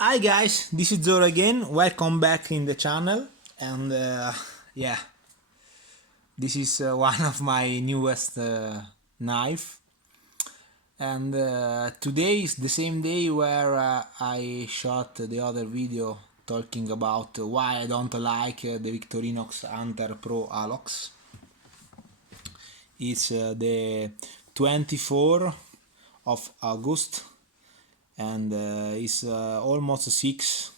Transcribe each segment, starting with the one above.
Hi guys, this is Zoro again. Welcome back in the channel, and yeah, this is one of my newest knife. And today is the same day where I shot the other video talking about why I don't like the Victorinox Hunter Pro Alox. It's the 24th of August, and it's almost 6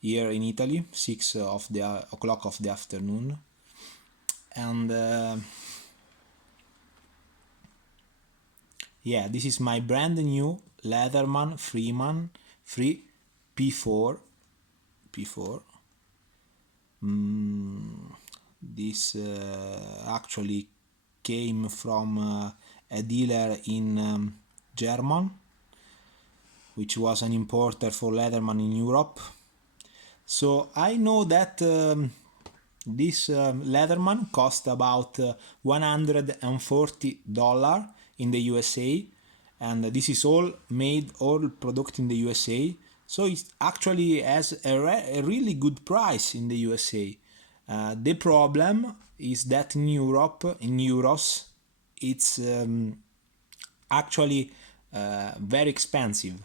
here in Italy, 6 of the o'clock of the afternoon. And yeah, this is my brand new Leatherman Free P4. This actually came from a dealer in German, which was an importer for Leatherman in Europe. So I know that this Leatherman cost about $140 in the USA, and this is all product in the USA. So it actually has a really good price in the USA. The problem is that in Europe, in euros, it's actually very expensive.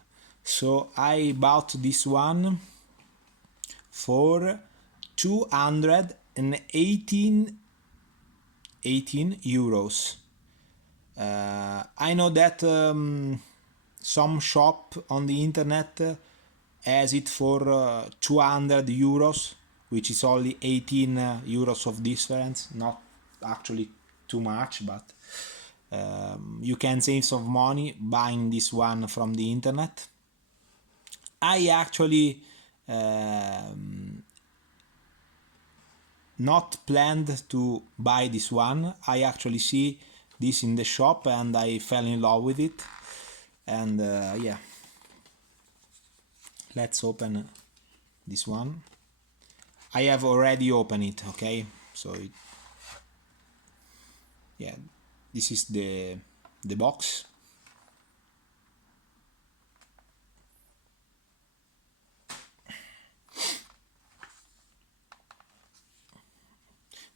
So I bought this one for 218 euros. I know that some shop on the internet has it for 200 euros, which is only 18 euros of difference, not actually too much, but you can save some money buying this one from the internet. I actually not planned to buy this one. I actually see this in the shop and I fell in love with it. And yeah, let's open this one. I have already opened it, okay? So yeah, this is the box.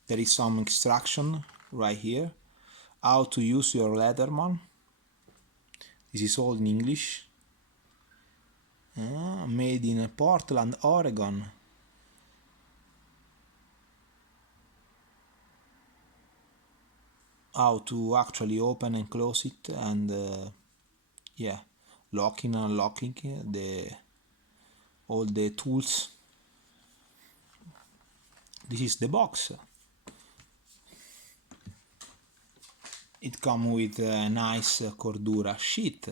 There is some instruction right here. How to use your Leatherman. This is all in English. Made in Portland, Oregon. How to actually open and close it, and yeah, locking and unlocking all the tools. This is the box. It comes with a nice Cordura sheet,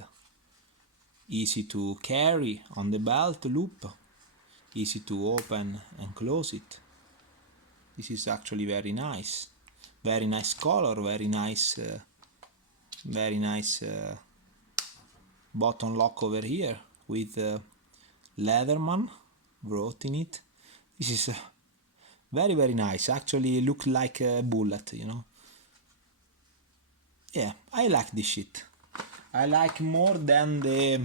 easy to carry on the belt loop, easy to open and close it. This is actually very nice color, very nice button lock over here with Leatherman wrote in it. This is very nice. Actually look like a bullet, you know. Yeah, I like this shit. I like more than the...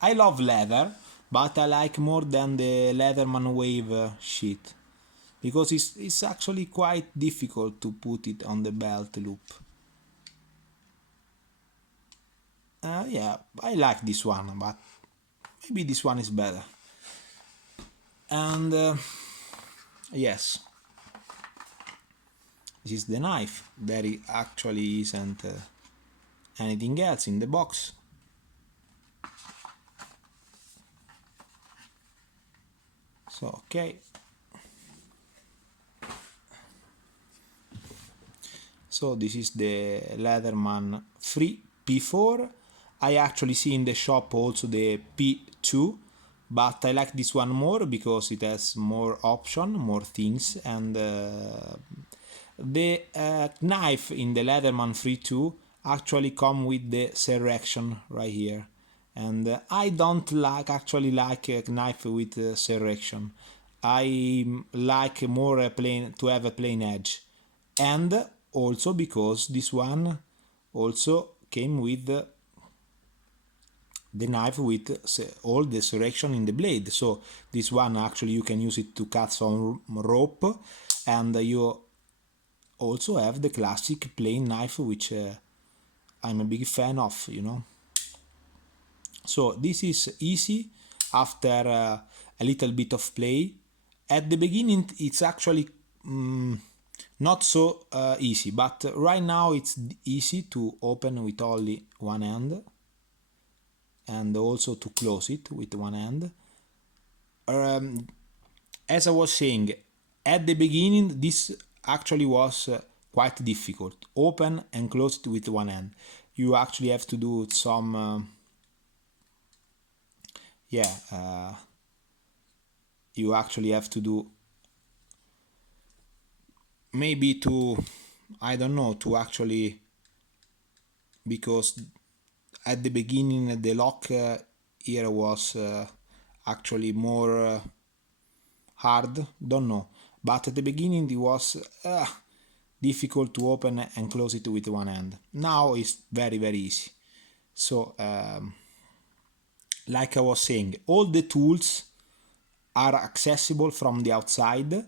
I love leather, but I like more than the Leatherman Wave sheet, because it's actually quite difficult to put it on the belt loop. Yeah, I like this one, but maybe this one is better. And yes, this is the knife. There actually isn't anything else in the box. So okay, so this is the Leatherman Free P4. I actually see in the shop also the P2, but I like this one more because it has more option, more things, and the knife in the Leatherman Free 2 actually come with the serration right here, and I don't actually like a knife with serration. I like more to have a plain edge, and also because this one also came with the knife with all the serration in the blade. So this one actually you can use it to cut some rope, and you also have the classic plain knife, which I'm a big fan of, you know. So this is easy after a little bit of play. At the beginning it's actually not so easy, but right now it's easy to open with only one hand and also to close it with one hand. As I was saying, at the beginning this actually was quite difficult. Open and close it with one hand. You actually have to do some you actually have to do maybe to, I don't know, to actually, because at the beginning the lock here was actually more hard, don't know, but at the beginning it was difficult to open and close it with one hand. Now it's very easy. So like I was saying, all the tools are accessible from the outside,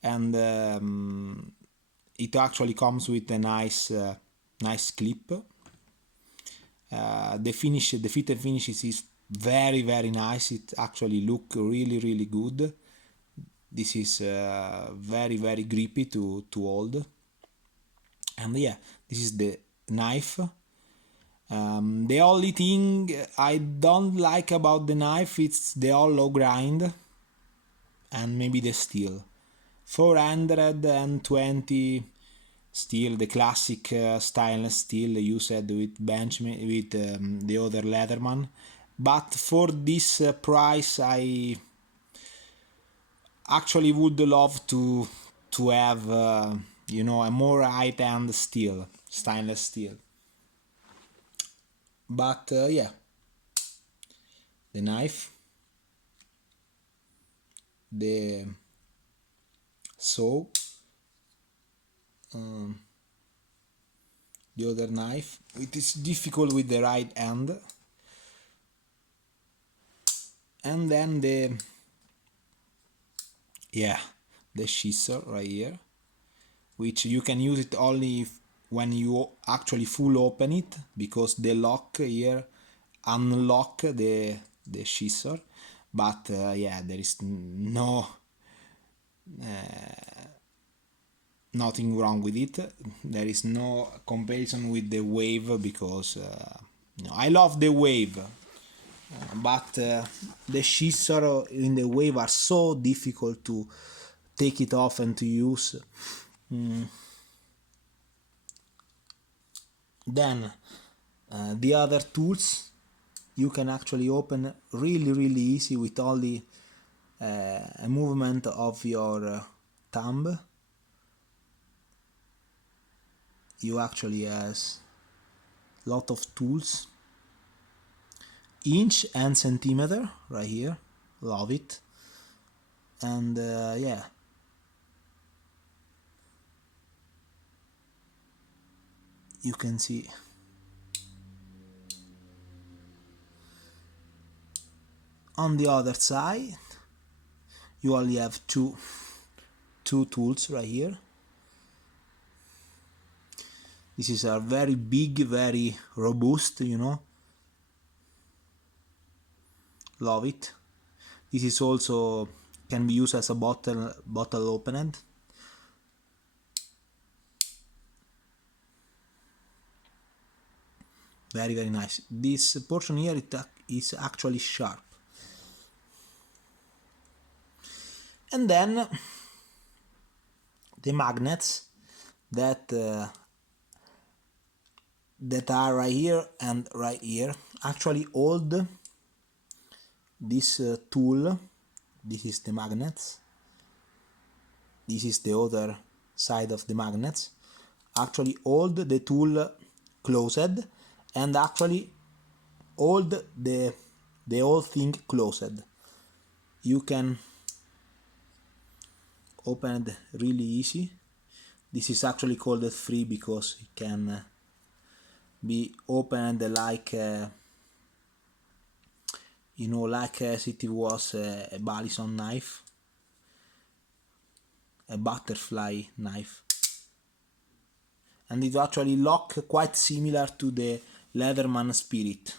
and it actually comes with a nice clip. The fit and finishes is very nice. It actually look really good. This is very grippy to hold. And yeah, this is the knife. The only thing I don't like about the knife, it's the hollow grind and maybe the steel. 420 steel, the classic stainless steel used with the other Leatherman. But for this price, I actually would love to have you know, a more high-end steel, stainless steel. But yeah, the knife, the saw, the other knife, it is difficult with the right hand, and then the scissor right here, which you can use it only when you actually full open it, because the lock here unlock the scissor. But yeah, there is nothing wrong with it. There is no comparison with the wave, because I love the wave, but the scissor in the wave are so difficult to take it off and to use. Then the other tools you can actually open really easy with only a movement of your thumb. You actually has lot of tools, inch and centimeter right here, love it. And yeah, you can see on the other side you only have two tools right here. This is a very big, very robust, you know, love it. This is also can be used as a bottle opener. Very nice. This portion here is actually sharp. And then the magnets that are right here and right here actually hold this tool. This is the magnets. This is the other side of the magnets. Actually hold the tool closed, and actually hold the whole thing closed. You can open it really easy. This is actually called free because it can be opened like you know, like as it was a balisong knife, a butterfly knife, and it actually look quite similar to the Leatherman Spirit.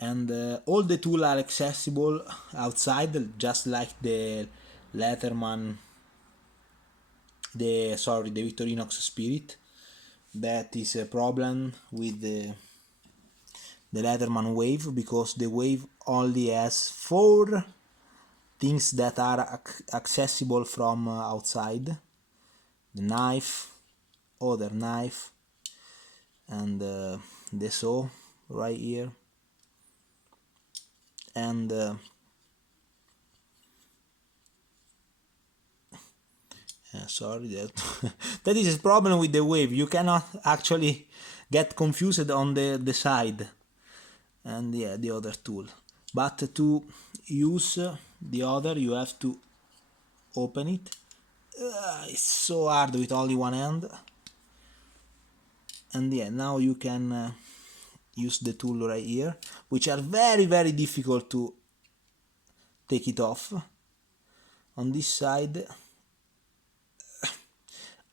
And all the tools are accessible outside, just like the Leatherman, the Victorinox Spirit. That is a problem with the Leatherman Wave, because the Wave only has 4 things that are accessible from outside: the knife, other knife, and the saw right here, and sorry, that that is a problem with the Wave. You cannot actually get confused on the side, and yeah, the other tool. But to use the other, you have to open it. It's so hard with only one hand. And yeah, now you can use the tool right here, which are very difficult to take it off. On this side,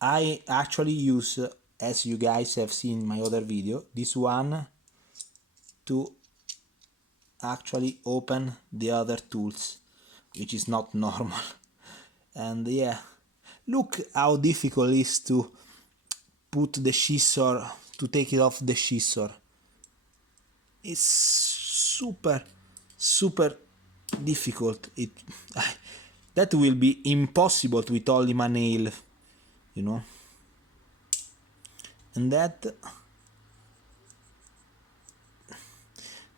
I actually use, as you guys have seen in my other video, this one to actually open the other tools, which is not normal. And yeah, look how difficult it is to put the scissor, to take it off the scissor. It's super difficult. That will be impossible with only my nail, you know. And that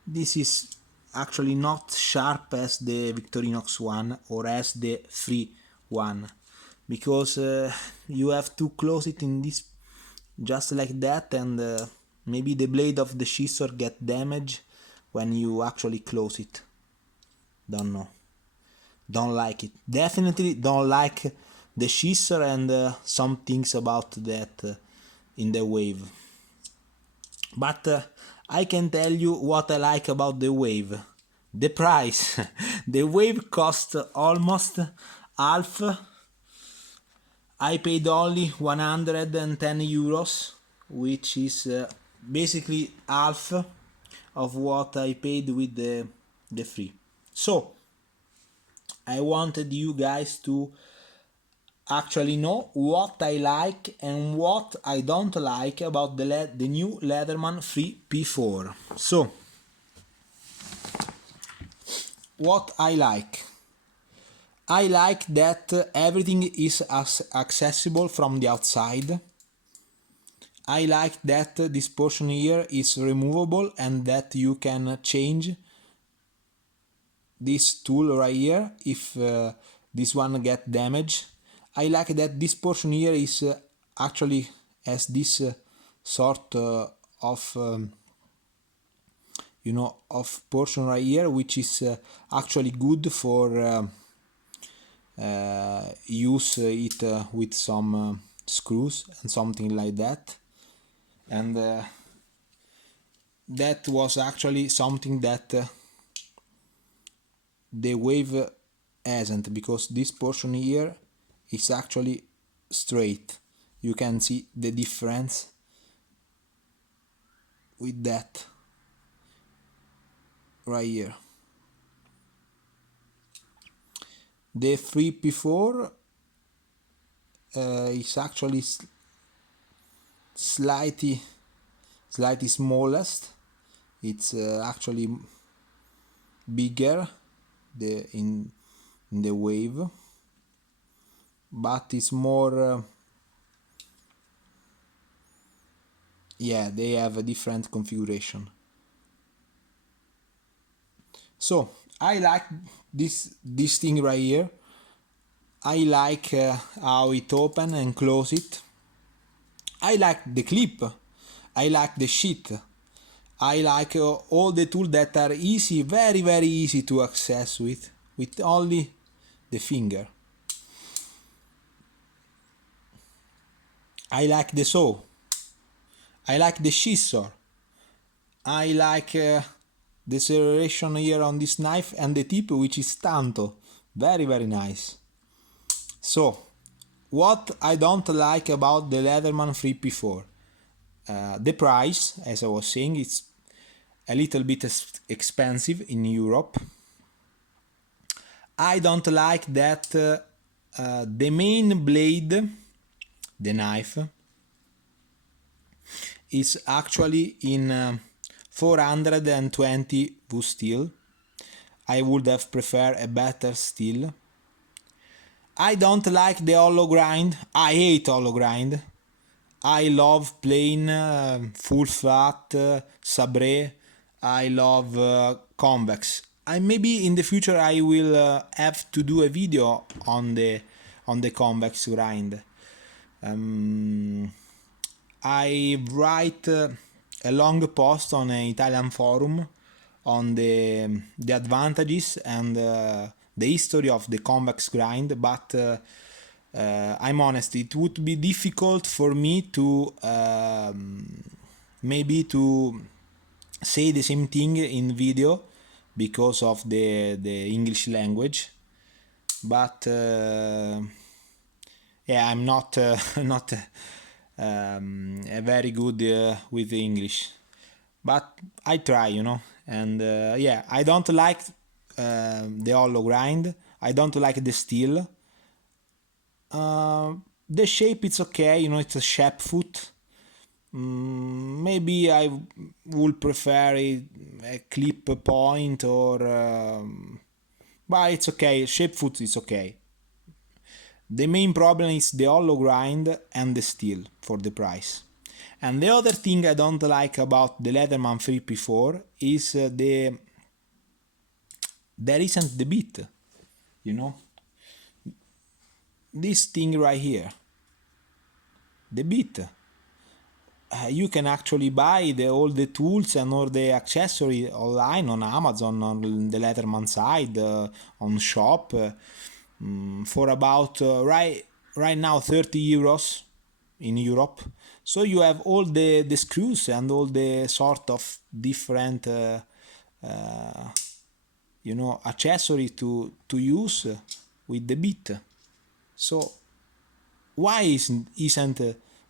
this is actually not sharp as the Victorinox one or as the free one, because you have to close it in this, just like that, and maybe the blade of the scissor get damaged when you actually close it. Don't know, don't like it, definitely don't like the scissor, and some things about that in the Wave. But I can tell you what I like about the Wave: the price. The Wave cost almost half. I paid only 110 euros, which is basically half of what I paid with the free. So I wanted you guys to actually know what I like and what I don't like about the new Leatherman Free P4. So, what I like that everything is accessible from the outside. I like that this portion here is removable and that you can change this tool right here if this one get damaged. I like that this portion here is actually has this sort of you know, of portion right here, which is actually good for use it with some screws and something like that. And that was actually something that the Wave hasn't, because this portion here is actually straight. You can see the difference with that right here. The Free P4 is actually slightly smallest. It's actually bigger in the Wave, but it's more yeah, they have a different configuration. So I like this thing right here. I like how it open and close it. I like the clip. I like the sheet. I like all the tools that are easy, very easy to access with only the finger. I like the saw. I like the scissor. I like the serration here on this knife, and the tip, which is tanto, very nice. So what I don't like about the Leatherman Free P4, the price, as I was saying, it's a little bit expensive in Europe. I don't like that the main blade, the knife, is actually in 420 V steel. I would have preferred a better steel. I don't like the hollow grind. I hate hollow grind. I love plain full flat sabre. I love convex. Maybe in the future I will have to do a video on the convex grind. I write a long post on an Italian forum on the advantages and the history of the convex grind, but I'm honest, it would be difficult for me to maybe to say the same thing in video because of the English language, but yeah, I'm not not a very good with English, but I try, you know. And yeah, I don't like the hollow grind. I don't like the steel. The shape, it's okay, you know, it's a shape foot. Maybe I would prefer a clip point or but it's okay, shape foot is okay. The main problem is the hollow grind and the steel for the price. And the other thing I don't like about the Leatherman Free P4 is there isn't the bit, you know, this thing right here, the bit. You can actually buy all the tools and all the accessories online on Amazon, on the Leatherman side, on shop, for about right now 30 euros in Europe. So you have all the screws and all the sort of different you know, accessory to use with the bit. So why isn't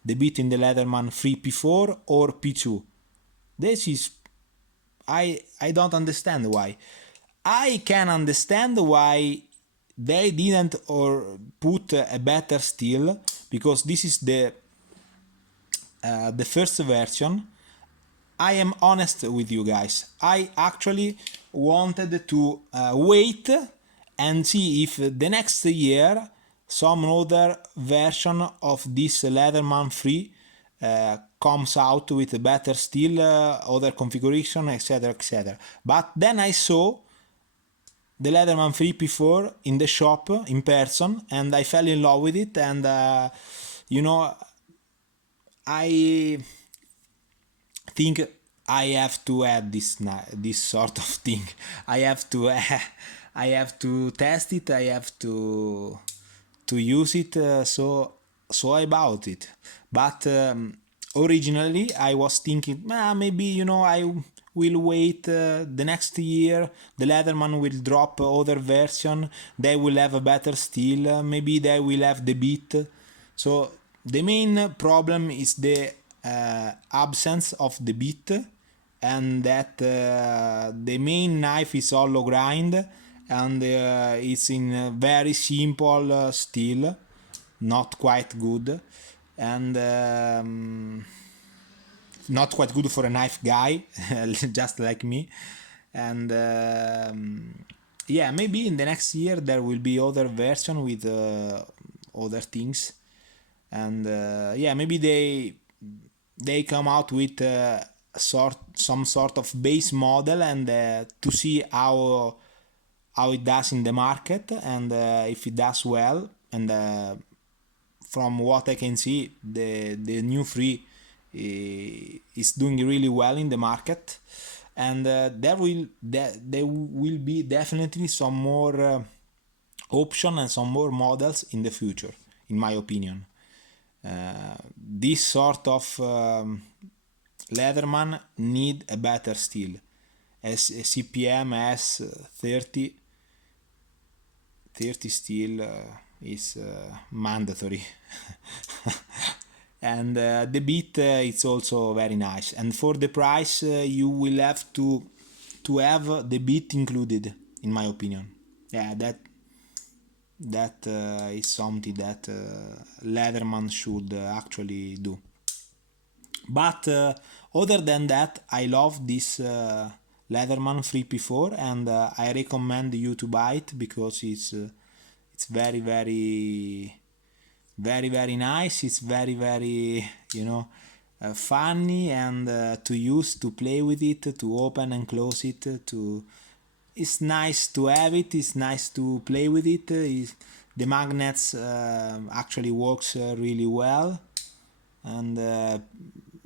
the bit in the Leatherman Free P4 or P2? This is I don't understand why. I can understand why they didn't or put a better steel, because this is the first version. I am honest with you guys. I actually wanted to wait and see if the next year some other version of this Leatherman Free comes out with a better steel, other configuration, etc, etc. But then I saw the Leatherman Free P4 in the shop in person, and I fell in love with it. And you know, I think I have to add this sort of thing. I have to I have to test it. I have to use it. So I bought it. But originally I was thinking, maybe, you know, I will wait the next year. The Leatherman will drop other version. They will have a better steel. Maybe they will have the bit. So the main problem is the absence of the bit, and that the main knife is hollow grind, and it's in very simple steel, not quite good, and not quite good for a knife guy just like me. And yeah, maybe in the next year there will be other version with other things, and yeah, maybe they come out with some sort of base model, and to see how it does in the market, and if it does well. And from what I can see, the new Free is doing really well in the market, and there will be definitely some more option and some more models in the future, in my opinion. This sort of Leatherman need a better steel, CPM S30 still is mandatory. And the bit it's also very nice, and for the price you will have to have the bit included, in my opinion. Yeah, that is something that Leatherman should actually do. But other than that, I love this Leatherman Free P4, and I recommend you to buy it because it's very very nice. It's very funny, and to use, to play with it, to open and close it, it's nice to have it, it's nice to play with it. The magnets actually works really well, and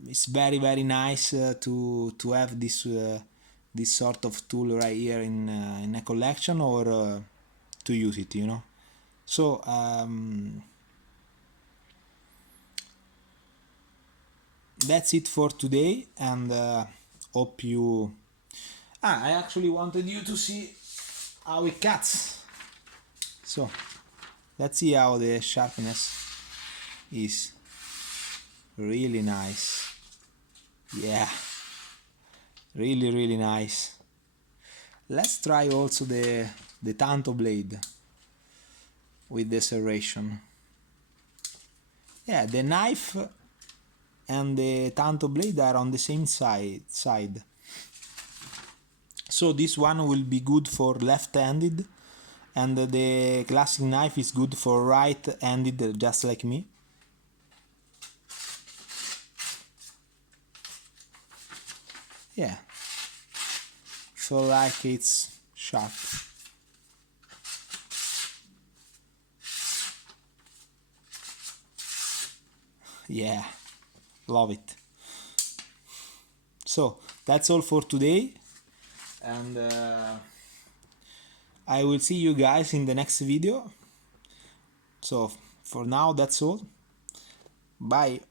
it's very nice to have this sort of tool right here in a collection, or to use it, so that's it for today, and hope you I actually wanted you to see how it cuts, so let's see how the sharpness is. Really nice. Yeah, really nice. Let's try also the tanto blade with the serration. Yeah, the knife and the tanto blade are on the same side. So this one will be good for left-handed, and the classic knife is good for right-handed, just like me. Yeah, feel like it's sharp. Yeah, love it. So that's all for today, and I will see you guys in the next video. So for now, that's all. Bye.